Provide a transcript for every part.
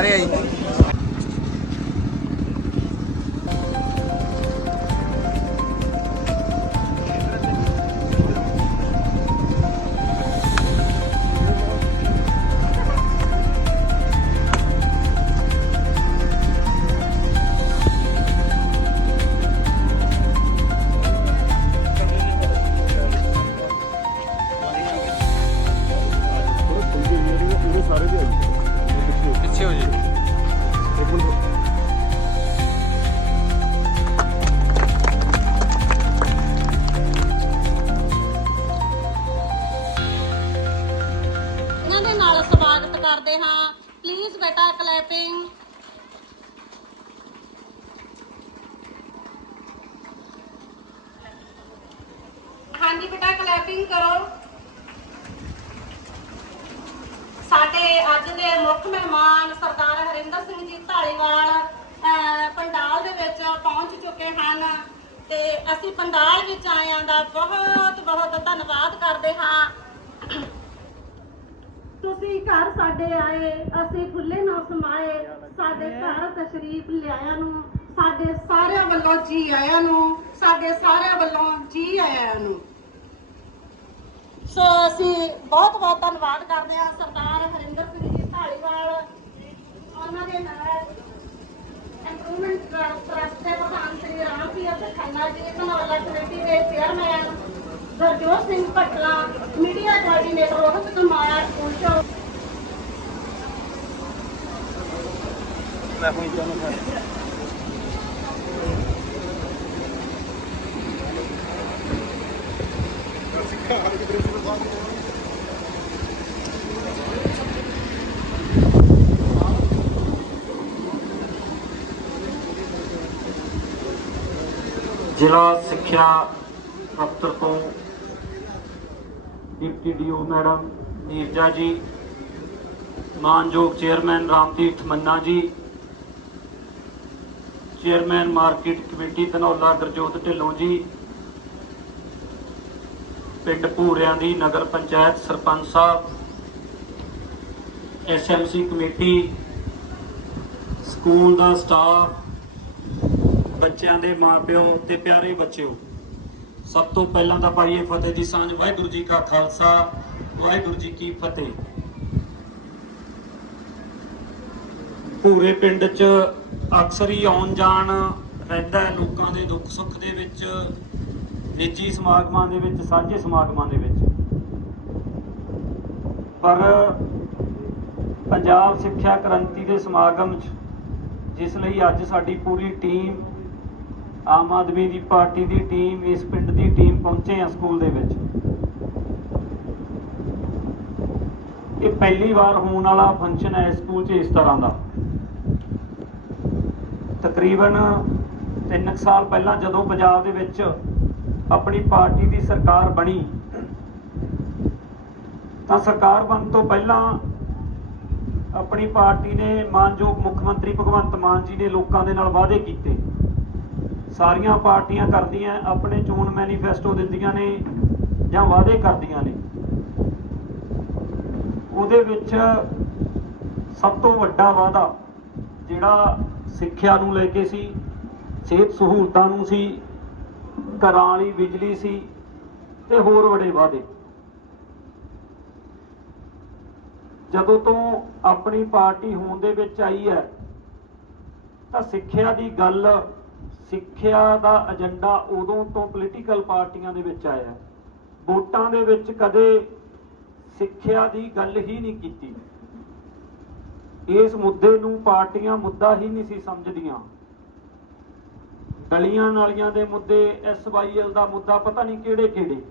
ਬਾਹਰੇ ਆਈ ਹਾਂਜੀ ਬੇਟਾ ਕਲੈਪਿੰਗ ਕਰੋ। ਸਾਡੇ ਅੱਜ ਦੇ ਮੁੱਖ ਮਹਿਮਾਨ ਸਰਦਾਰ ਹਰਿੰਦਰ ਸਿੰਘ ਜੀ ਢਾਲੀਵਾਲ ਪੰਡਾਲ ਦੇ ਵਿੱਚ ਪਹੁੰਚ ਚੁੱਕੇ ਹਨ। ਤੇ ਅਸੀਂ ਪੰਡਾਲ ਵਿੱਚ ਆਇਆਂ ਦਾ ਬਹੁਤ ਬਹੁਤ ਧੰਨਵਾਦ ਕਰਦੇ ਹਾਂ। ਤੁਸੀਂ ਘਰ ਸਾਡੇ ਆਏ, ਅਸੀਂ ਖੁੱਲੇ ਨਾ ਸਮਾਏ, ਸਾਡੇ ਘਰ ਤਸ਼ਰੀਫ ਲਿਆਇਆ ਨੂੰ, ਸਾਡੇ ਸਾਰਿਆਂ ਵੱਲੋਂ ਜੀ ਆਇਆਂ ਨੂੰ, ਸਾਡੇ ਸਾਰਿਆਂ ਵੱਲੋਂ ਜੀ ਆਇਆਂ ਨੂੰ। ਸੋ ਅਸੀਂ ਬਹੁਤ ਬਹੁਤ ਧੰਨਵਾਦ ਕਰਦੇ ਹਾਂ ਸਰਦਾਰ ਹਰਿੰਦਰ ਸਿੰਘ ਜੀ ਢਾਲੀਵਾਲ, ਉਹਨਾਂ ਦੇ ਨਾਲ ਇੰਪਰੂਵਮੈਂਟ ਟਰਸਟ ਦੇ ਪ੍ਰਧਾਨ ਸ੍ਰੀ ਰਾਮਪ੍ਰੀਤ ਖੰਨਾ ਜੀ, ਧਨੌਲਾ ਕਮੇਟੀ ਦੇ chairman Gurjot Singh Bhattal media coordinator Rohit Kumar ਪਹੁੰਚੋ ਮੈਂ ਹੁਣੀ ਚਾਹਨਾ ਜ਼ਿਲ੍ਹਾ ਸਿੱਖਿਆ ਦਫ਼ਤਰ ਤੋਂ ਡਿਪਟੀ ਡੀਓ ਮੈਡਮ ਨੀਰਜਾ ਜੀ ਮਾਨਯੋਗ chairman Ramtirath Manna ji chairman market committee Dhanaula Gurjot Dhillon ji ਪਿੰਡ ਭੂਰਿਆਂ ਦੀ ਨਗਰ ਪੰਚਾਇਤ ਸਰਪੰਚ ਸਾਹਿਬ ਐਸਐਮਸੀ ਕਮੇਟੀ, ਸਕੂਲ ਦਾ ਸਟਾਫ, ਬੱਚਿਆਂ ਦੇ ਮਾਪਿਓ ਤੇ ਪਿਆਰੇ ਬੱਚਿਓ, ਸਭ ਤੋਂ ਪਹਿਲਾਂ ਤਾਂ ਪਾਈਏ ਫਤਿਹ ਦੀ ਸਾਂਝ, ਵਾਹਿਗੁਰੂ ਜੀ ਕਾ ਖਾਲਸਾ, ਵਾਹਿਗੁਰੂ ਜੀ ਕੀ ਫਤਿਹ। ਪੂਰੇ ਪਿੰਡ 'ਚ ਅਕਸਰ ਹੀ ਆਉਣ ਜਾਣ ਰਹਿੰਦਾ ਹੈ ਲੋਕਾਂ ਦੇ ਦੁੱਖ ਸੁੱਖ ਦੇ ਵਿੱਚ। ਨਿੱਜੀ ਸਮਾਗਮਾਂ ਦੇ ਵਿੱਚ, ਸਾਂਝੇ ਸਮਾਗਮਾਂ ਦੇ ਵਿੱਚ। ਪਰ ਪੰਜਾਬ ਸਿੱਖਿਆ ਕ੍ਰਾਂਤੀ ਦੇ ਸਮਾਗਮ 'ਚ, ਜਿਸ ਲਈ ਅੱਜ ਸਾਡੀ ਪੂਰੀ ਟੀਮ, ਆਮ ਆਦਮੀ ਦੀ ਪਾਰਟੀ ਦੀ ਟੀਮ, ਇਸ ਪਿੰਡ ਦੀ ਟੀਮ ਪਹੁੰਚੇ ਆ ਸਕੂਲ ਦੇ ਵਿੱਚ। ਇਹ ਪਹਿਲੀ ਵਾਰ ਹੋਣ ਵਾਲਾ ਫੰਕਸ਼ਨ ਹੈ ਸਕੂਲ 'ਚ ਇਸ ਤਰ੍ਹਾਂ ਦਾ। ਤਕਰੀਬਨ 3 ਸਾਲ ਪਹਿਲਾਂ ਜਦੋਂ ਪੰਜਾਬ ਦੇ ਵਿੱਚ ਆਪਣੀ ਪਾਰਟੀ ਦੀ ਸਰਕਾਰ ਬਣੀ, ਤਾਂ ਸਰਕਾਰ ਬਣਨ ਤੋਂ ਪਹਿਲਾਂ ਆਪਣੀ ਪਾਰਟੀ ਨੇ ਮਾਨਯੋਗ ਮੁੱਖ ਮੰਤਰੀ ਭਗਵੰਤ ਮਾਨ ਜੀ ਨੇ ਲੋਕਾਂ ਦੇ ਨਾਲ ਵਾਅਦੇ ਕੀਤੇ। ਸਾਰੀਆਂ ਪਾਰਟੀਆਂ ਕਰਦੀਆਂ, ਆਪਣੇ ਚੋਣ ਮੈਨੀਫੈਸਟੋ ਦਿੰਦੀਆਂ ਨੇ ਜਾਂ ਵਾਅਦੇ ਕਰਦੀਆਂ ਨੇ। ਉਹਦੇ ਵਿੱਚ ਸਭ ਤੋਂ ਵੱਡਾ ਵਾਅਦਾ ਜਿਹੜਾ ਸਿੱਖਿਆ ਨੂੰ ਲੈ ਕੇ ਸੀ, ਸਿਹਤ ਸਹੂਲਤਾਂ ਨੂੰ ਸੀ ਘਰਾਂ ਵਾਲੀ ਬਿਜਲੀ ਸੀ ਤੇ ਹੋਰ ਵੱਡੇ ਵਾਅਦੇ। ਜਦੋਂ ਤੋਂ ਆਪਣੀ ਪਾਰਟੀ ਹੋਣ ਦੇ ਵਿੱਚ ਆਈ ਹੈ, ਤਾਂ ਸਿੱਖਿਆ ਦੀ ਗੱਲ, ਸਿੱਖਿਆ ਦਾ ਏਜੰਡਾ ਉਦੋਂ ਤੋਂ ਪੋਲੀਟੀਕਲ ਪਾਰਟੀਆਂ ਦੇ ਵਿੱਚ ਆਇਆ। ਵੋਟਾਂ ਦੇ ਵਿੱਚ ਕਦੇ ਸਿੱਖਿਆ ਦੀ ਗੱਲ ਹੀ ਨਹੀਂ ਕੀਤੀ। ਇਸ ਮੁੱਦੇ ਨੂੰ ਪਾਰਟੀਆਂ ਮੁੱਦਾ ਹੀ ਨਹੀਂ ਸੀ ਸਮਝਦੀਆਂ। ਗਲੀਆਂ ਨਾਲੀਆਂ ਦੇ ਮੁੱਦੇ ਐਸਵਾਈਐਲ ਦਾ ਮੁੱਦਾ, ਪਤਾ ਨਹੀਂ ਕਿਹੜੇ ਕਿਹੜੇ।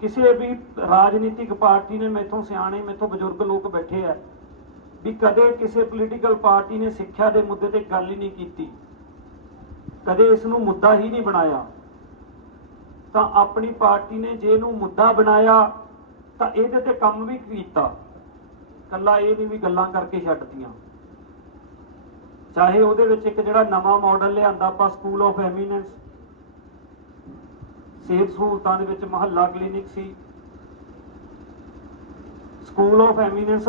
ਕਿਸੇ ਵੀ ਰਾਜਨੀਤਿਕ ਪਾਰਟੀ ਨੇ ਮੈਥੋਂ ਸਿਆਣੇ, ਮੈਥੋਂ ਬਜ਼ੁਰਗ ਲੋਕ ਬੈਠੇ ਆ ਵੀ ਕਦੇ ਕਿਸੇ ਪੋਲੀਟੀਕਲ ਪਾਰਟੀ ਨੇ ਸਿੱਖਿਆ ਦੇ ਮੁੱਦੇ ਤੇ ਗੱਲ ਹੀ ਨਹੀਂ ਕੀਤੀ। ਕਦੇ ਇਸ ਨੂੰ ਮੁੱਦਾ ਹੀ ਨਹੀਂ ਬਣਾਇਆ। ਤਾਂ ਆਪਣੀ ਪਾਰਟੀ ਨੇ ਜੇ ਇਹਨੂੰ ਮੁੱਦਾ ਬਣਾਇਆ, ਤਾਂ ਇਹਦੇ ਤੇ ਕੰਮ ਵੀ ਕੀਤਾ। ਕੱਲਾ ਇਹ ਨਹੀਂ ਵੀ ਗੱਲਾਂ ਕਰਕੇ ਛੱਡਤੀਆਂ। ਚਾਹੇ ਉਹਦੇ ਵਿੱਚ ਇੱਕ ਜਿਹੜਾ ਨਵਾਂ ਮਾਡਲ ਲਿਆਂਦਾ ਆਪਾਂ ਸਕੂਲ ਆਫ ਐਮੀਨੈਂਸ ਸਿਹਤ ਸਹੂਲਤਾਂ ਦੇ ਵਿੱਚ ਮਹੱਲਾ ਕਲੀਨਿਕ ਸੀ। ਸਕੂਲ ਆਫ ਐਮੀਨੈਂਸ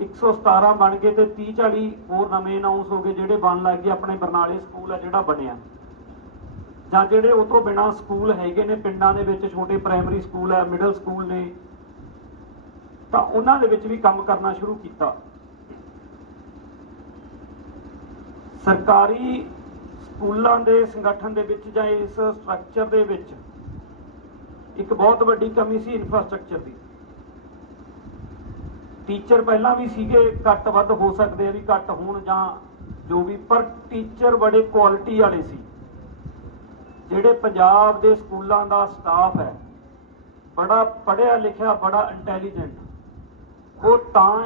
117 ਬਣ ਗਏ ਤੇ 30 40 ਹੋਰ ਨਵੇਂ ਅਨਾਉਂਸ ਹੋ ਗਏ ਜਿਹੜੇ ਬਣ ਲੱਗ ਗਏ ਆਪਣੇ ਬਰਨਾਲੇ ਸਕੂਲ ਆ ਜਿਹੜਾ ਬਣਿਆ। ਜਾਂ ਜਿਹੜੇ ਉਹ ਤੋਂ ਬਿਨਾ ਸਕੂਲ ਹੈਗੇ ਨੇ, ਪਿੰਡਾਂ ਦੇ ਵਿੱਚ ਛੋਟੇ ਪ੍ਰਾਇਮਰੀ ਸਕੂਲ ਹੈ ਮਿਡਲ ਸਕੂਲ ਨੇ, ਤਾਂ ਉਹਨਾਂ ਦੇ ਵਿੱਚ ਵੀ ਕੰਮ ਕਰਨਾ ਸ਼ੁਰੂ ਕੀਤਾ। ਸਰਕਾਰੀ ਸਕੂਲਾਂ ਦੇ ਸੰਗਠਨ ਦੇ ਵਿੱਚ ਜਾਂ ਇਸ ਸਟਰਕਚਰ ਦੇ ਵਿੱਚ ਇੱਕ ਬਹੁਤ ਵੱਡੀ ਕਮੀ ਸੀ ਇਨਫਰਾਸਟ੍ਰਕਚਰ ਦੀ। ਟੀਚਰ ਪਹਿਲਾਂ ਵੀ ਸੀਗੇ, ਘੱਟ ਵੱਧ ਹੋ ਸਕਦੇ ਆ, ਵੀ ਘੱਟ ਹੋਣ ਜਾਂ ਜੋ ਵੀ, ਪਰ ਟੀਚਰ ਬੜੇ ਕੁਆਲਿਟੀ ਵਾਲੇ ਸੀ। ਜਿਹੜੇ ਪੰਜਾਬ ਦੇ ਸਕੂਲਾਂ ਦਾ ਸਟਾਫ ਹੈ, ਬੜਾ ਪੜ੍ਹਿਆ ਲਿਖਿਆ, ਬੜਾ ਇੰਟੈਲੀਜੈਂਟ ਉਹ ਤਾਂ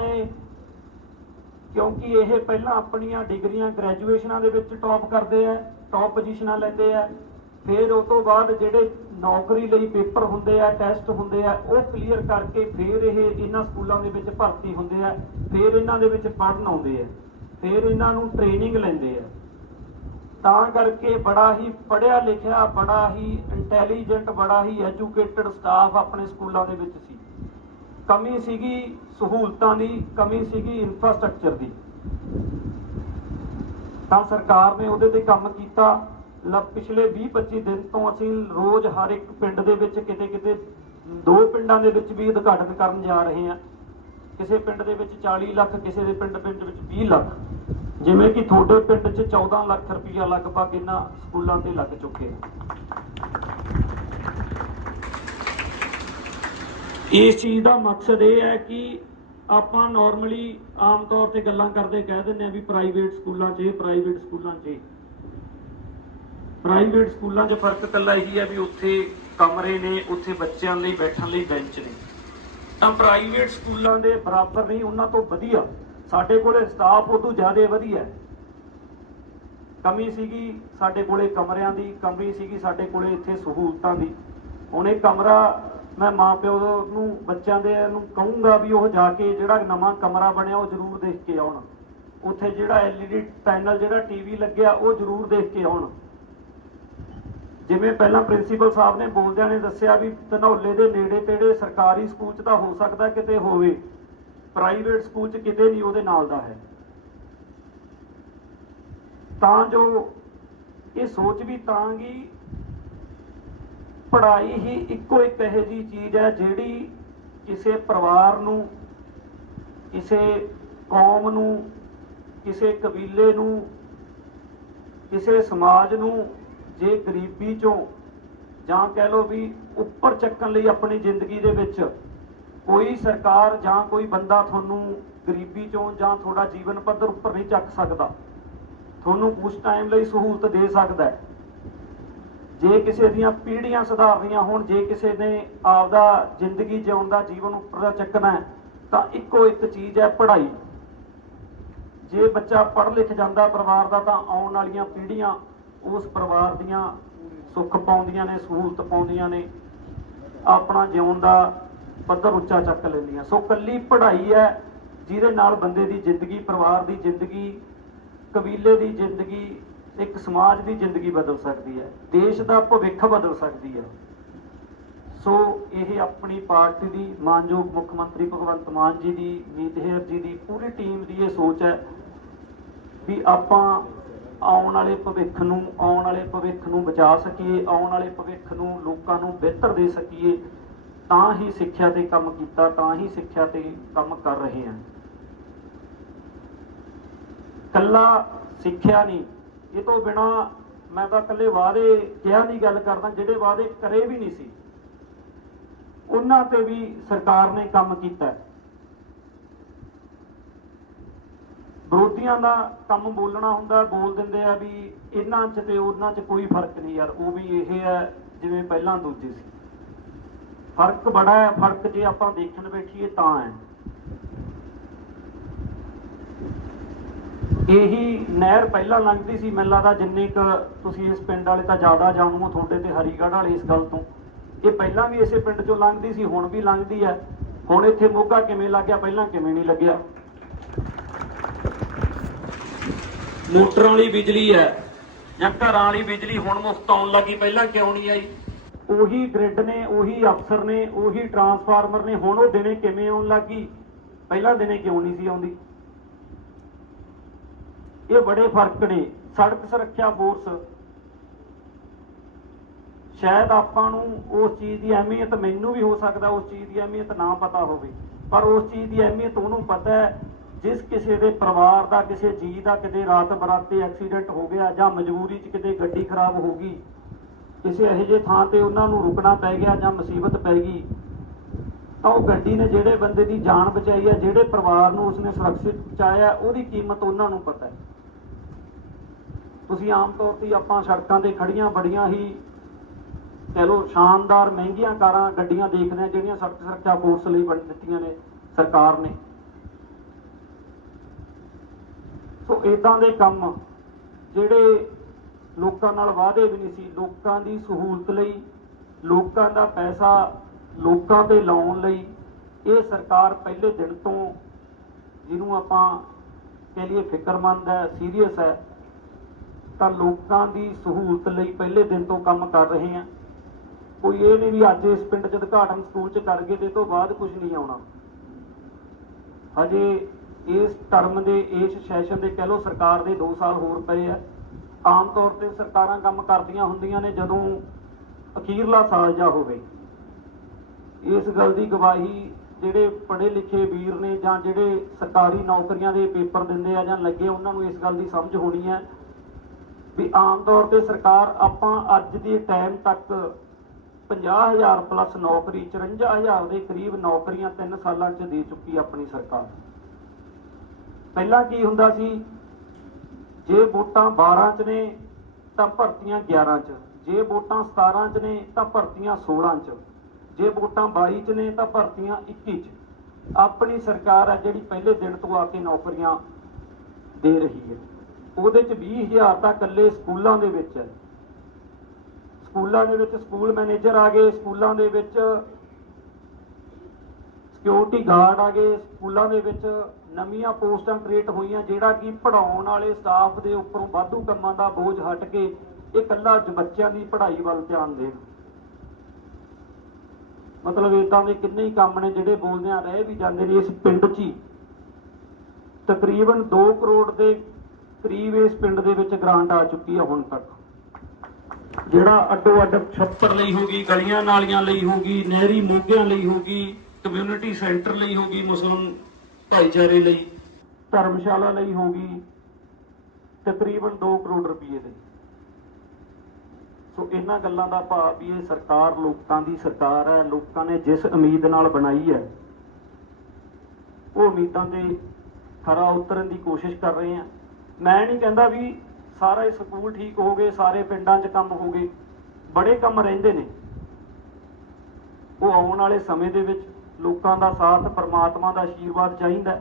ਕਿਉਂਕਿ ਇਹ ਪਹਿਲਾਂ ਆਪਣੀਆਂ ਡਿਗਰੀਆਂ ਗ੍ਰੈਜੂਏਸ਼ਨਾਂ ਦੇ ਵਿੱਚ ਟੌਪ ਕਰਦੇ ਆ ਟੌਪ ਪੋਜੀਸ਼ਨਾਂ ਲੈਂਦੇ ਆ। ਫਿਰ ਉਸ ਤੋਂ ਬਾਅਦ ਜਿਹੜੇ ਨੌਕਰੀ ਲਈ ਪੇਪਰ ਹੁੰਦੇ ਆ ਟੈਸਟ ਹੁੰਦੇ ਆ, ਉਹ ਕਲੀਅਰ ਕਰਕੇ ਫਿਰ ਇਹ ਇਹਨਾਂ ਸਕੂਲਾਂ ਦੇ ਵਿੱਚ ਭਰਤੀ ਹੁੰਦੇ ਆ। ਫਿਰ ਇਹਨਾਂ ਦੇ ਵਿੱਚ ਪੜ੍ਹਨ ਆਉਂਦੇ ਆ। ਫਿਰ ਇਹਨਾਂ ਨੂੰ ਟ੍ਰੇਨਿੰਗ ਲੈਂਦੇ ਆ। ਤਾਂ ਕਰਕੇ ਬੜਾ ਹੀ ਪੜ੍ਹਿਆ ਲਿਖਿਆ, ਬੜਾ ਹੀ ਇੰਟੈਲੀਜੈਂਟ ਬੜਾ ਹੀ ਐਜੂਕੇਟਡ ਸਟਾਫ ਆਪਣੇ ਸਕੂਲਾਂ ਦੇ ਵਿੱਚ ਸੀ। ਕਮੀ ਸੀਗੀ ਸਹੂਲਤਾਂ ਦੀ, ਕਮੀ ਸੀਗੀ ਇਨਫਰਾਸਟ੍ਰਕਚਰ ਦੀ। ਤਾਂ ਸਰਕਾਰ ਨੇ ਉਹਦੇ ਤੇ ਕੰਮ ਕੀਤਾ। ਲ, ਪਿਛਲੇ 20-25 ਦਿਨ ਤੋਂ ਅਸੀਂ ਰੋਜ਼ ਹਰ ਇੱਕ ਪਿੰਡ ਦੇ ਵਿੱਚ ਕਿਤੇ ਕਿਤੇ ਦੋ ਪਿੰਡਾਂ ਦੇ ਵਿੱਚ ਵੀ ਉਦਘਾਟਨ ਕਰਨ ਜਾ ਰਹੇ ਹਾਂ। ਕਿਸੇ ਪਿੰਡ ਦੇ ਵਿੱਚ 40 ਲੱਖ, ਕਿਸੇ ਦੇ ਪਿੰਡ ਪਿੰਡ ਵਿੱਚ 20 ਲੱਖ। ਜਿਵੇਂ ਕਿ ਤੁਹਾਡੇ ਪਿੰਡ 'ਚ 14 ਲੱਖ ਰੁਪਈਆ ਲਗਭਗ ਇਹਨਾਂ ਸਕੂਲਾਂ ਤੇ ਲੱਗ ਚੁੱਕੇ ਆ ਇਸ ਚੀਜ਼ ਦਾ ਮਕਸਦ ਇਹ ਹੈ ਕਿ ਆਪਾਂ ਨਾਰਮਲੀ ਆਮ ਤੌਰ ਤੇ ਗੱਲਾਂ ਕਰਦੇ ਕਹਿ ਦਿੰਦੇ ਆ ਵੀ ਪ੍ਰਾਈਵੇਟ ਸਕੂਲਾਂ 'ਚ ਪ੍ਰਾਈਵੇਟ ਸਕੂਲਾਂ 'ਚ ਪ੍ਰਾਈਵੇਟ ਸਕੂਲਾਂ 'ਚ ਫ਼ਰਕ ਇਕੱਲਾ ਇਹੀ ਹੈ ਵੀ ਉੱਥੇ ਕਮਰੇ ਨੇ, ਉੱਥੇ ਬੱਚਿਆਂ ਲਈ ਬੈਠਣ ਲਈ ਬੈਂਚ ਨੇ। ਤਾਂ ਪ੍ਰਾਈਵੇਟ ਸਕੂਲਾਂ ਦੇ ਬਰਾਬਰ ਨਹੀਂ, ਉਹਨਾਂ ਤੋਂ ਵਧੀਆ। ਸਾਡੇ ਕੋਲੇ ਸਟਾਫ ਉਹ ਤੋਂ ਜ਼ਿਆਦਾ ਵਧੀਆ ਕਮੀ ਸੀਗੀ ਸਾਡੇ ਕੋਲੇ ਕਮਰਿਆਂ ਦੀ, ਕਮੀ ਸੀਗੀ ਸਾਡੇ ਕੋਲੇ ਇੱਥੇ ਸਹੂਲਤਾਂ ਦੀ। ਹੁਣ ਇਹ ਕਮਰਾ ਮੈਂ ਮਾਪਿਓ ਨੂੰ, ਬੱਚਿਆਂ ਦੇ ਨੂੰ ਕਹੂੰਗਾ ਵੀ ਉਹ ਜਾ ਕੇ ਜਿਹੜਾ ਨਵਾਂ ਕਮਰਾ ਬਣਿਆ ਉਹ ਜ਼ਰੂਰ ਦੇਖ ਕੇ ਆਉਣ। ਉੱਥੇ ਜਿਹੜਾ ਐਲਈਡੀ ਪੈਨਲ ਜਿਹੜਾ ਟੀਵੀ ਲੱਗਿਆ, ਉਹ ਜ਼ਰੂਰ ਦੇਖ ਕੇ ਆਉਣ। ਜਿਵੇਂ ਪਹਿਲਾਂ ਪ੍ਰਿੰਸੀਪਲ ਸਾਹਿਬ ਨੇ ਬੋਲਦਿਆਂ ਨੇ ਦੱਸਿਆ ਵੀ ਧਨੌਲੇ ਦੇ ਨੇੜੇ ਤੇੜੇ ਸਰਕਾਰੀ ਸਕੂਲ 'ਚ ਤਾਂ ਹੋ ਸਕਦਾ ਕਿਤੇ ਹੋਵੇ ਪ੍ਰਾਈਵੇਟ ਸਕੂਲ 'ਚ ਕਿਤੇ ਨਹੀਂ, ਉਹਦੇ ਨਾਲ ਦਾ ਹੈ। ਤਾਂ ਜੋ ਇਹ ਸੋਚ ਵੀ ਤਾਂਗੀ ਪੜ੍ਹਾਈ ਹੀ ਇੱਕੋ ਇੱਕ ਇਹੋ ਜੀ ਚੀਜ਼ ਹੈ ਜਿਹੜੀ ਕਿਸੇ ਪਰਿਵਾਰ ਨੂੰ, ਕਿਸੇ ਕੌਮ ਨੂੰ, ਕਿਸੇ ਕਬੀਲੇ ਨੂੰ, ਕਿਸੇ ਸਮਾਜ ਨੂੰ ਜੇ ਗਰੀਬੀ ਚੋਂ ਜਾਂ ਕਹਿ ਲਓ ਵੀ ਉੱਪਰ ਚੱਕਣ ਲਈ ਆਪਣੀ ਜ਼ਿੰਦਗੀ ਦੇ ਵਿੱਚ ਕੋਈ ਸਰਕਾਰ ਜਾਂ ਕੋਈ ਬੰਦਾ ਤੁਹਾਨੂੰ ਗਰੀਬੀ ਚੋਂ ਜਾਂ ਤੁਹਾਡਾ ਜੀਵਨ ਪੱਧਰ ਉੱਪਰ ਨਹੀਂ ਚੱਕ ਸਕਦਾ, ਤੁਹਾਨੂੰ ਕੁਝ ਟਾਈਮ ਲਈ ਸਹੂਲਤ ਦੇ ਸਕਦਾ ਹੈ। ਜੇ ਕਿਸੇ ਦੀਆਂ ਪੀੜ੍ਹੀਆਂ ਸੁਧਾਰਨੀਆਂ ਹੋਣ, ਜੇ ਕਿਸੇ ਨੇ ਆਪਦਾ ਜ਼ਿੰਦਗੀ ਜਿਉਣ ਦਾ ਜੀਵਨ ਉੱਪਰ ਚੱਕਣਾ ਤਾਂ ਇੱਕੋ ਇੱਕ ਚੀਜ਼ ਹੈ ਪੜ੍ਹਾਈ। ਜੇ ਬੱਚਾ ਪੜ੍ਹ ਲਿਖ ਜਾਂਦਾ ਪਰਿਵਾਰ ਦਾ, ਤਾਂ ਆਉਣ ਵਾਲੀਆਂ ਪੀੜ੍ਹੀਆਂ ਉਸ ਪਰਿਵਾਰ ਦੀਆਂ ਸੁੱਖ ਪਾਉਂਦੀਆਂ ਨੇ, ਸਹੂਲਤ ਪਾਉਂਦੀਆਂ ਨੇ, ਆਪਣਾ ਜਿਉਣ ਦਾ ਪੱਧਰ ਉੱਚਾ ਚੱਕ ਲੈਂਦੀਆਂ। ਸੋ ਕੱਲੀ ਪੜ੍ਹਾਈ ਹੈ, ਜਿਹਦੇ ਨਾਲ ਬੰਦੇ ਦੀ ਜ਼ਿੰਦਗੀ, ਪਰਿਵਾਰ ਦੀ ਜ਼ਿੰਦਗੀ, ਕਬੀਲੇ ਦੀ ਜ਼ਿੰਦਗੀ ਇੱਕ ਸਮਾਜ ਦੀ ਜ਼ਿੰਦਗੀ ਬਦਲ ਸਕਦੀ ਹੈ, ਦੇਸ਼ ਦਾ ਭਵਿੱਖ ਬਦਲ ਸਕਦੀ ਹੈ। ਸੋ ਇਹ ਆਪਣੀ ਪਾਰਟੀ ਦੀ ਮਾਨਯੋਗ ਮੁੱਖ ਮੰਤਰੀ ਭਗਵੰਤ ਮਾਨ ਜੀ ਦੀ, ਮੀਤ ਹੇਰ ਜੀ ਦੀ ਪੂਰੀ ਟੀਮ ਦੀ ਇਹ ਸੋਚ ਹੈ ਵੀ ਆਪਾਂ ਆਉਣ ਵਾਲੇ ਭਵਿੱਖ ਨੂੰ, ਆਉਣ ਵਾਲੇ ਭਵਿੱਖ ਨੂੰ ਬਚਾ ਸਕੀਏ, ਆਉਣ ਵਾਲੇ ਭਵਿੱਖ ਨੂੰ ਲੋਕਾਂ ਨੂੰ ਬਿਹਤਰ ਦੇ ਸਕੀਏ, ਤਾਂ ਹੀ ਸਿੱਖਿਆ ਤੇ ਕੰਮ ਕੀਤਾ, ਤਾਂ ਹੀ ਸਿੱਖਿਆ ਤੇ ਕੰਮ ਕਰ ਰਹੇ ਹਾਂ। ਕੱਲਾ ਸਿੱਖਿਆ ਨਹੀਂ ਇਹ ਤੋਂ ਬਿਨਾ ਮੈਂ ਤਾਂ ਇਕੱਲੇ ਵਾਅਦੇ ਕਿਹਾ ਦੀ ਗੱਲ ਕਰਦਾ, ਜਿਹੜੇ ਵਾਅਦੇ ਕਰੇ ਵੀ ਨਹੀਂ ਸੀ। ਉਹਨਾਂ ਤੇ ਵੀ ਸਰਕਾਰ ਨੇ ਕੰਮ ਕੀਤਾ। ਵਿਰੋਧੀਆਂ ਦਾ ਕੰਮ ਬੋਲਣਾ ਹੁੰਦਾ, ਬੋਲ ਦਿੰਦੇ ਆ ਵੀ ਇਹਨਾਂ 'ਚ ਤੇ ਉਹਨਾਂ 'ਚ ਕੋਈ ਫ਼ਰਕ ਨਹੀਂ ਯਾਰ, ਉਹ ਵੀ ਇਹ ਹੈ, ਜਿਵੇਂ ਪਹਿਲਾਂ ਦੂਜੇ ਸੀ। ਫ਼ਰਕ ਬੜਾ ਹੈ, ਫ਼ਰਕ ਜੇ ਆਪਾਂ ਦੇਖਣ ਬੈਠੀਏ ਤਾਂ ਹੈ। ਇਹੀ ਨਹਿਰ ਪਹਿਲਾਂ ਲੰਘਦੀ ਸੀ, ਮੈਨੂੰ ਲੱਗਦਾ ਜਿੰਨੇ ਕ ਤੁਸੀਂ ਇਸ ਪਿੰਡ ਵਾਲੇ ਤਾਂ ਜ਼ਿਆਦਾ ਜਾਣੂ ਹੋ ਤੁਹਾਡੇ ਤੇ ਹਰੀਗੜ੍ਹ ਵਾਲੇ ਇਸ ਗੱਲ ਤੋਂ। ਇਹ ਪਹਿਲਾਂ ਵੀ ਇਸੇ ਪਿੰਡ ਚੋਂ ਲੰਘਦੀ ਸੀ, ਹੁਣ ਵੀ ਲੰਘਦੀ ਹੈ। ਹੁਣ ਇੱਥੇ ਮੋਗਾ ਕਿਵੇਂ ਲੱਗਿਆ, ਪਹਿਲਾਂ ਕਿਵੇਂ ਨਹੀਂ ਲੱਗਿਆ? ਮੋਟਰਾਂ ਵਾਲੀ ਬਿਜਲੀ ਹੈ, ਜਾਂ ਘਰਾਂ ਵਾਲੀ ਬਿਜਲੀ ਹੁਣ ਮੁਫਤ ਆਉਣ ਲੱਗੀ, ਪਹਿਲਾਂ ਕਿਉਂ ਨਹੀਂ ਆਈ? ਉਹੀ ਗ੍ਰਿਡ ਨੇ, ਉਹੀ ਅਫਸਰ ਨੇ, ਉਹੀ ਟਰਾਂਸਫਾਰਮਰ ਨੇ, ਹੁਣ ਉਹ ਦਿਨੇ ਕਿਵੇਂ ਆਉਣ ਲੱਗੀ? ਪਹਿਲਾਂ ਦਿਨੇ ਕਿਉਂ ਨਹੀਂ ਸੀ ਆਉਂਦੀ? ਇਹ ਬੜੇ ਫ਼ਰਕ ਨੇ। ਸੜਕ ਸੁਰੱਖਿਆ ਫੋਰਸ ਸ਼ਾਇਦ ਆਪਾਂ ਨੂੰ ਉਸ ਚੀਜ਼ ਦੀ ਅਹਿਮੀਅਤ ਮੈਨੂੰ ਵੀ ਹੋ ਸਕਦਾ, ਉਸ ਚੀਜ਼ ਦੀ ਅਹਿਮੀਅਤ ਨਾ ਪਤਾ ਹੋਵੇ। ਪਰ ਉਸ ਚੀਜ਼ ਦੀ ਅਹਿਮੀਅਤ ਉਹਨੂੰ ਪਤਾ ਹੈ, ਜਿਸ ਕਿਸੇ ਦੇ ਪਰਿਵਾਰ ਦਾ, ਕਿਸੇ ਜੀ ਦਾ ਕਿਤੇ ਰਾਤ ਬਰਾਤੇ ਐਕਸੀਡੈਂਟ ਹੋ ਗਿਆ ਜਾਂ ਮਜਬੂਰੀ 'ਚ ਕਿਤੇ ਗੱਡੀ ਖਰਾਬ ਹੋ ਗਈ। ਕਿਸੇ ਇਹੋ ਜਿਹੇ ਥਾਂ ਤੇ ਉਹਨਾਂ ਨੂੰ ਰੁਕਣਾ ਪੈ ਗਿਆ ਜਾਂ ਮੁਸੀਬਤ ਪੈ ਗਈ, ਤਾਂ ਉਹ ਗੱਡੀ ਨੇ ਜਿਹੜੇ ਬੰਦੇ ਦੀ ਜਾਨ ਬਚਾਈ ਹੈ, ਜਿਹੜੇ ਪਰਿਵਾਰ ਨੂੰ ਉਸਨੇ ਸੁਰੱਖਿਅਤ ਪਹੁੰਚਾਇਆ ਉਹਦੀ ਕੀਮਤ ਉਹਨਾਂ ਨੂੰ ਪਤਾ ਹੈ। ਤੁਸੀਂ ਆਮ ਤੌਰ ਤੇ ਆਪਾਂ ਸੜਕਾਂ ਤੇ ਖੜੀਆਂ ਬੜੀਆਂ ਹੀ ਕਹਿ ਲਓ ਸ਼ਾਨਦਾਰ ਮਹਿੰਗੀਆਂ ਕਾਰਾਂ, ਗੱਡੀਆਂ ਦੇਖਦੇ ਆ ਜਿਹੜੀਆਂ ਸੜਕ ਸੁਰੱਖਿਆ ਫੋਰਸ ਲਈ ਬਣ ਦਿੱਤੀਆਂ ਨੇ ਸਰਕਾਰ ਨੇ। ਸੋ ਇਦਾਂ ਦੇ ਕੰਮ ਜਿਹੜੇ ਲੋਕਾਂ ਨਾਲ ਵਾਅਦੇ ਵੀ ਨਹੀਂ ਸੀ, ਲੋਕਾਂ ਦੀ ਸਹੂਲਤ ਲਈ, ਲੋਕਾਂ ਦਾ ਪੈਸਾ ਲੋਕਾਂ ਤੇ ਲਾਉਣ ਲਈ ਇਹ ਸਰਕਾਰ ਪਹਿਲੇ ਦਿਨ ਤੋਂ ਜਿਹਨੂੰ ਆਪਾਂ ਕਹਿ ਲਈਏ ਫਿਕਰਮੰਦ ਹੈ, ਸੀਰੀਅਸ ਹੈ ਤਾਂ ਲੋਕਾਂ ਦੀ ਸਹੂਲਤ ਲਈ ਪਹਿਲੇ ਦਿਨ ਤੋਂ ਕੰਮ ਕਰ ਰਹੇ ਹਾਂ। ਕੋਈ ਇਹ ਨਹੀਂ ਵੀ ਅੱਜ ਇਸ ਪਿੰਡ 'ਚ ਉਦਘਾਟਨ ਸਕੂਲ 'ਚ ਕਰ ਗਏ ਤੇ ਤੋਂ ਬਾਅਦ ਕੁਝ ਨਹੀਂ ਆਉਣਾ। ਹਜੇ ਇਸ ਟਰਮ ਦੇ, ਇਸ ਸੈਸ਼ਨ ਦੇ ਕਹਿ ਲਓ ਸਰਕਾਰ ਦੇ 2 ਸਾਲ ਹੋਰ ਪਏ ਆ। ਆਮ ਤੌਰ ਤੇ ਸਰਕਾਰਾਂ ਕੰਮ ਕਰਦੀਆਂ ਹੁੰਦੀਆਂ ਨੇ ਜਦੋਂ ਅਖੀਰਲਾ ਸਾਲ ਜਾ ਹੋਵੇ। ਇਸ ਗੱਲ ਦੀ ਗਵਾਹੀ ਜਿਹੜੇ ਪੜ੍ਹੇ ਲਿਖੇ ਵੀਰ ਨੇ ਜਾਂ ਜਿਹੜੇ ਸਰਕਾਰੀ ਨੌਕਰੀਆਂ ਦੇ ਪੇਪਰ ਦਿੰਦੇ ਆ ਜਾਂ ਲੱਗੇ, ਉਹਨਾਂ ਨੂੰ ਇਸ ਗੱਲ ਦੀ ਸਮਝ ਹੋਣੀ ਹੈ। ਵੀ ਆਮ ਤੌਰ ਤੇ ਸਰਕਾਰ ਆਪਾਂ ਅੱਜ ਦੇ ਟਾਈਮ ਤੱਕ 50000 ਪਲੱਸ ਨੌਕਰੀ 54000 ਦੇ ਕਰੀਬ ਨੌਕਰੀਆਂ 3 ਸਾਲਾਂ 'ਚ ਦੇ ਚੁੱਕੀ ਆਪਣੀ ਸਰਕਾਰ। ਪਹਿਲਾਂ ਕੀ ਹੁੰਦਾ ਸੀ? ਜੇ ਵੋਟਾਂ 12 'ਚ ਨੇ, ਤਾਂ ਭਰਤੀਆਂ 11 'ਚ। ਜੇ ਵੋਟਾਂ 17 'ਚ ਨੇ, ਤਾਂ ਭਰਤੀਆਂ 16 'ਚ। ਜੇ ਵੋਟਾਂ 22 'ਚ ਨੇ, ਤਾਂ ਭਰਤੀਆਂ 21 'ਚ। ਆਪਣੀ ਸਰਕਾਰ ਹੈ ਜਿਹੜੀ ਪਹਿਲੇ ਦਿਨ ਤੋਂ ਆ ਕੇ ਨੌਕਰੀਆਂ ਦੇ ਰਹੀ ਹੈ। ਉਹਦੇ 'ਚ 20000 ਤਾਂ ਇਕੱਲੇ ਸਕੂਲਾਂ ਦੇ ਵਿੱਚ ਹੈ। ਸਕੂਲਾਂ ਦੇ ਵਿੱਚ ਸਕੂਲ ਮੈਨੇਜਰ ਆ ਗਏ, ਸਕੂਲਾਂ ਦੇ ਵਿੱਚ ਸਿਕਿਉਰਿਟੀ ਗਾਰਡ ਆ ਗਏ, ਸਕੂਲਾਂ ਦੇ ਵਿੱਚ ਨਵੀਆਂ ਪੋਸਟਾਂ ਕ੍ਰੀਏਟ ਹੋਈਆਂ, ਜਿਹੜਾ ਕਿ ਪੜਾਉਣ ਵਾਲੇ ਸਟਾਫ ਦੇ ਉੱਪਰੋਂ ਵਾਧੂ ਕੰਮਾਂ ਦਾ ਬੋਝ ਹਟ ਕੇ ਇਹ ਇਕੱਲਾ ਬੱਚਿਆਂ ਦੀ ਪੜ੍ਹਾਈ ਵੱਲ ਧਿਆਨ ਦੇਣ ਮਤਲਬ ਇਦਾਂ ਦੇ ਕਿੰਨੇ ਹੀ ਕੰਮ ਨੇ ਜਿਹੜੇ ਬੋਲਦਿਆਂ ਰਹਿ ਵੀ ਜਾਂਦੇ ਨੇ। ਇਸ ਪਿੰਡ 'ਚ ਹੀ ਤਕਰੀਬਨ 2 ਕਰੋੜ ਦੇ ਕਰੀਬ ਇਸ ਪਿੰਡ ਦੇ ਵਿੱਚ ਗ੍ਰਾਂਟ ਆ ਚੁੱਕੀ ਹੈ ਹੁਣ ਤੱਕ। ਜਿਹੜਾ ਅੱਡੋ ਅੱਡ ਛੱਪੜ ਲਈ ਹੋਗੀ ਗਲੀਆਂ ਨਾਲੀਆਂ ਲਈ ਹੋਗੀ ਨਹਿਰੀ ਮੋਗਿਆਂ ਲਈ ਹੋਗੀ ਕਮਿਊਨਿਟੀ ਸੈਂਟਰ ਲਈ ਹੋਗੀ ਮੁਸਲਮ ਭਾਈਚਾਰੇ ਲਈ, ਧਰਮਸ਼ਾਲਾ ਲਈ ਹੋਗੀ ਤਕਰੀਬਨ 2 ਕਰੋੜ ਰੁਪਏ ਦੇ। ਸੋ ਇਹਨਾਂ ਗੱਲਾਂ ਦਾ ਭਾਵ ਵੀ ਇਹ ਸਰਕਾਰ ਲੋਕਾਂ ਦੀ ਸਰਕਾਰ ਹੈ, ਲੋਕਾਂ ਨੇ ਜਿਸ ਉਮੀਦ ਨਾਲ ਬਣਾਈ ਹੈ, ਉਹ ਉਮੀਦਾਂ ਤੇ ਖਰਾ ਉਤਰਨ ਦੀ ਕੋਸ਼ਿਸ਼ ਕਰ ਰਹੇ ਹਾਂ। ਮੈਂ ਨਹੀਂ ਕਹਿੰਦਾ ਵੀ ਸਾਰੇ ਸਕੂਲ ਠੀਕ ਹੋ ਗਏ ਸਾਰੇ ਪਿੰਡਾਂ 'ਚ ਕੰਮ ਹੋ ਗਏ ਬੜੇ ਕੰਮ ਰਹਿੰਦੇ ਨੇ। ਉਹ ਆਉਣ ਵਾਲੇ ਸਮੇਂ ਦੇ ਵਿੱਚ ਲੋਕਾਂ ਦਾ ਸਾਥ, ਪਰਮਾਤਮਾ ਦਾ ਆਸ਼ੀਰਵਾਦ ਚਾਹੀਦਾ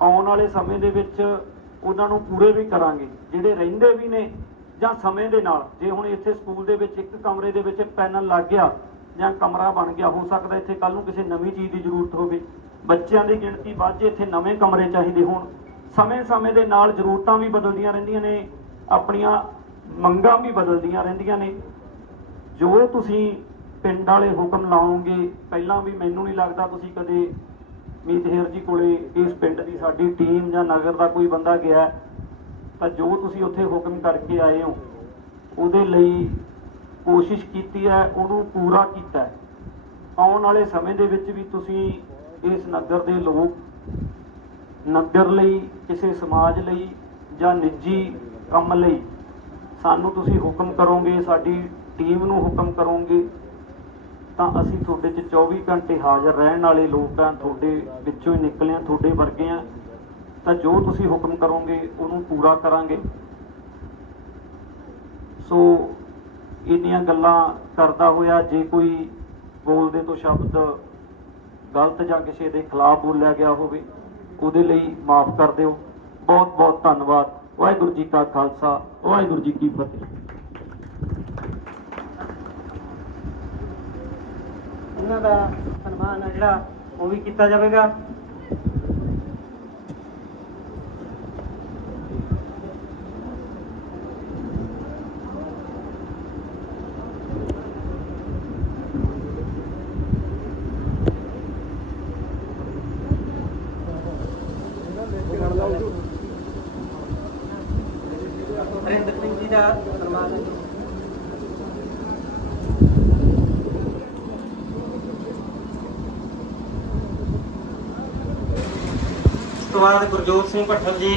ਆਉਣ ਵਾਲੇ ਸਮੇਂ ਦੇ ਵਿੱਚ ਉਹਨਾਂ ਨੂੰ ਪੂਰੇ ਵੀ ਕਰਾਂਗੇ। ਜਿਹੜੇ ਰਹਿੰਦੇ ਵੀ ਨੇ ਜਾਂ ਸਮੇਂ ਦੇ ਨਾਲ, ਜੇ ਹੁਣ ਇੱਥੇ ਸਕੂਲ ਦੇ ਵਿੱਚ ਇੱਕ ਕਮਰੇ ਦੇ ਵਿੱਚ ਪੈਨਲ ਲੱਗ ਗਿਆ ਜਾਂ ਕਮਰਾ ਬਣ ਗਿਆ, ਹੋ ਸਕਦਾ ਇੱਥੇ ਕੱਲ ਨੂੰ ਕਿਸੇ ਨਵੀਂ ਚੀਜ਼ ਦੀ ਜ਼ਰੂਰਤ ਹੋਵੇ। ਬੱਚਿਆਂ ਦੀ ਗਿਣਤੀ ਵੱਧ ਜੇ ਇੱਥੇ ਨਵੇਂ ਕਮਰੇ ਚਾਹੀਦੇ ਹੋਣ। ਸਮੇਂ-ਸਮੇਂ ਦੇ ਨਾਲ ਜ਼ਰੂਰਤਾਂ ਵੀ ਬਦਲਦੀਆਂ ਰਹਿੰਦੀਆਂ ਨੇ, ਆਪਣੀਆਂ ਮੰਗਾਂ ਵੀ ਬਦਲਦੀਆਂ ਰਹਿੰਦੀਆਂ ਨੇ। ਜੋ ਤੁਸੀਂ ਪਿੰਡ ਵਾਲੇ ਹੁਕਮ ਲਾਓਗੇ, ਪਹਿਲਾਂ ਵੀ ਮੈਨੂੰ ਨਹੀਂ ਲੱਗਦਾ ਤੁਸੀਂ ਕਦੇ ਮੀਤ ਹੇਰ ਜੀ ਕੋਲੇ ਇਸ ਪਿੰਡ ਦੀ ਸਾਡੀ ਟੀਮ ਜਾਂ ਨਗਰ ਦਾ ਕੋਈ ਬੰਦਾ ਗਿਆ, ਤਾਂ ਜੋ ਤੁਸੀਂ ਉੱਥੇ ਹੁਕਮ ਕਰਕੇ ਆਏ ਹੋ, ਉਹਦੇ ਲਈ ਕੋਸ਼ਿਸ਼ ਕੀਤੀ ਹੈ, ਉਹਨੂੰ ਪੂਰਾ ਕੀਤਾ ਆਉਣ ਵਾਲੇ ਸਮੇਂ ਦੇ ਵਿੱਚ ਵੀ ਤੁਸੀਂ ਇਸ ਨਗਰ ਦੇ ਲੋਕ ਨਗਰ ਲਈ, ਕਿਸੇ ਸਮਾਜ ਲਈ ਜਾਂ ਨਿੱਜੀ ਕੰਮ ਲਈ ਸਾਨੂੰ ਤੁਸੀਂ ਹੁਕਮ ਕਰੋਗੇ, ਸਾਡੀ ਟੀਮ ਨੂੰ ਹੁਕਮ ਕਰੋਗੇ, ਤਾਂ ਅਸੀਂ ਤੁਹਾਡੇ 'ਚ 24 ਘੰਟੇ ਹਾਜ਼ਰ ਰਹਿਣ ਵਾਲੇ ਲੋਕ ਆ ਤੁਹਾਡੇ ਵਿੱਚੋਂ ਹੀ ਨਿਕਲੇ ਆ ਤੁਹਾਡੇ ਵਰਗੇ ਆ ਤਾਂ ਜੋ ਤੁਸੀਂ ਹੁਕਮ ਕਰੋਗੇ, ਉਹਨੂੰ ਪੂਰਾ ਕਰਾਂਗੇ। ਸੋ ਇੰਨੀਆਂ ਗੱਲਾਂ ਕਰਦਾ ਹੋਇਆ, ਜੇ ਕੋਈ ਬੋਲਦੇ ਤੋਂ ਸ਼ਬਦ ਗਲਤ ਜਾਂ ਕਿਸੇ ਦੇ ਖਿਲਾਫ ਬੋਲਿਆ ਗਿਆ ਹੋਵੇ ਉਹਦੇ ਲਈ ਮਾਫ ਕਰ ਦਿਓ। ਬਹੁਤ ਬਹੁਤ ਧੰਨਵਾਦ। ਵਾਹਿਗੁਰੂ ਜੀ ਕਾ ਖਾਲਸਾ, ਵਾਹਿਗੁਰੂ ਜੀ ਕੀ ਫਤਿਹ। ਉਹਨਾਂ ਦਾ ਸਨਮਾਨ ਆ ਜਿਹੜਾ ਉਹ ਵੀ ਕੀਤਾ ਜਾਵੇਗਾ। ਹਰਿੰਦਰ ਸਿੰਘ ਗੁਰਜੋਤ ਸਿੰਘ ਭੱਠਲ ਜੀ।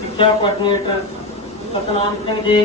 ਸਿੱਖਿਆ ਕੋਆਰਡੀਨੇਟਰ ਸਤਨਾਮ ਸਿੰਘ ਜੀ।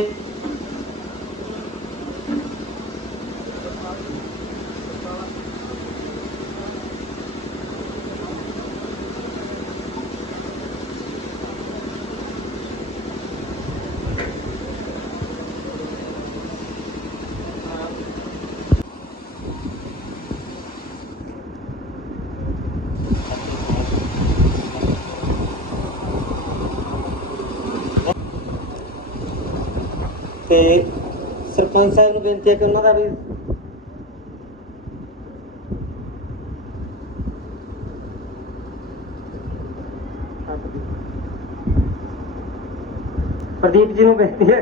ਤੇ ਸਰਪੰਚ ਸਾਹਿਬ ਨੂੰ ਬੇਨਤੀ ਹੈ ਕਿ ਉਹਨਾਂ ਦਾ ਵੀ ਪ੍ਰਦੀਪ ਜੀ ਨੂੰ ਬੇਨਤੀ ਹੈ।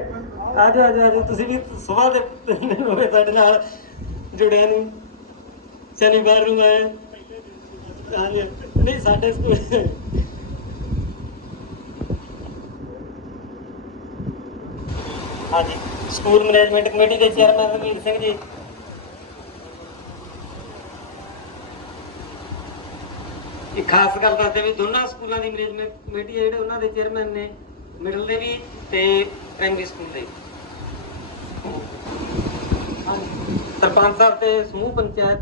ਆਜੋ ਆਜੋ ਆਜੋ ਤੁਸੀਂ ਵੀ ਸਵੇਰ ਦੇ ਹੋਏ ਸਾਡੇ ਨਾਲ ਜੁੜਿਆ ਨੂੰ। ਸ਼ਨੀਵਾਰ ਨੂੰ ਆਏ। ਨਹੀਂ ਸਾਡੇ ਸਕੂਲ ਹਾਂਜੀ। ਸਕੂਲ ਮੈਨੇਜਮੈਂਟ ਕਮੇਟੀ ਦੇ ਚੇਅਰਮੈਨ ਰਵੀਰ ਸਿੰਘ ਜੀ। ਇਹ ਖਾਸ ਗੱਲ ਦੱਸਦੇ ਵੀ ਦੋਨਾਂ ਸਕੂਲਾਂ ਦੀ ਮੈਨੇਜਮੈਂਟ ਕਮੇਟੀ ਜਿਹੜੇ ਉਹਨਾਂ ਦੇ ਚੇਅਰਮੈਨ ਨੇ, ਮਿਡਲ ਦੇ ਵੀ ਤੇ ਪ੍ਰਾਇਮਰੀ ਸਕੂਲ ਦੇ ਸਰਪੰਚ ਸਾਹਿਬ ਤੇ ਸਮੂਹ ਪੰਚਾਇਤ